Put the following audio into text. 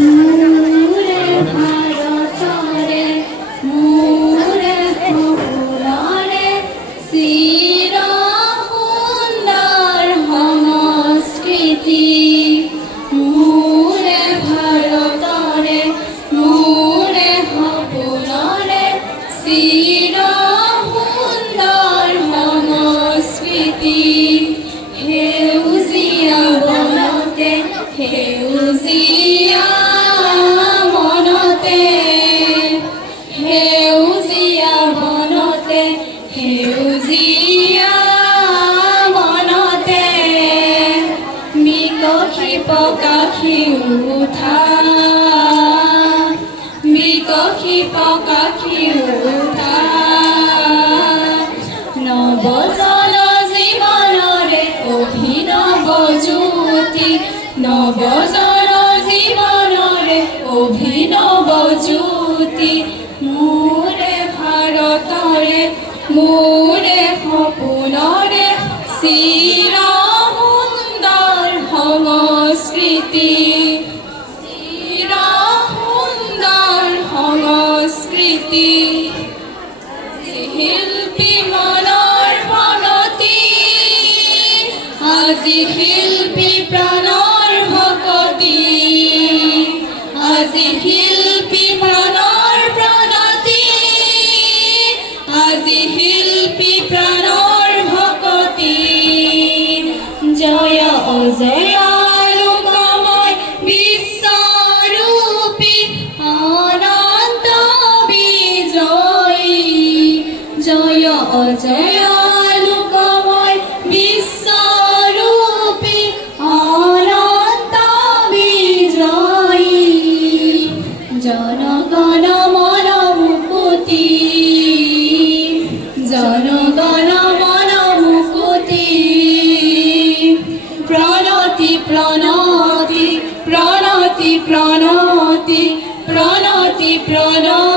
মোৰে ভাৰতৰে মোৰে সপোনৰে চিৰ সুন্দৰ সংস্কৃতি মোৰে ভাৰতৰে মোৰে সপোনৰে চিৰ সুন্দৰ সংস্কৃতি সেউজীয়া বনতে সেউজীয়া মনতে সেউজীয়া বনতে সেউজীয়া মনতে বিকশি প্ৰকাশি উঠা বিকশি প্ৰকাশি উঠা নৱজন জীৱনৰে অভিনৱ জ্যোতি নৱজন জীৱনৰে অভিনৱ জ্যোতি মোৰে ভাৰতৰে মোৰে সপোনৰে চিৰ সুন্দৰ সংস্কৃতি চিৰ সুন্দৰ সংস্কৃতি শিল্পী মনৰ প্ৰণতি আজি শিল্পী প্ৰাণৰ ভকতি আজি শিল্পী প্ৰাণৰ প্ৰণতি আজি শিল্পী প্ৰাণৰ ভকতি জয় অজয় লোকময় বিশ্বৰূপী অনন্ত বিজয়ী জয় অজয় লোকময় বিশ্বৰূপী অনন্ত বিজয়ী জনগণ মন মুকুতি জনগণ মন মুকুতি প্ৰণতি প্ৰণতি প্ৰণতি প্ৰণতি প্ৰণতি প্ৰণতি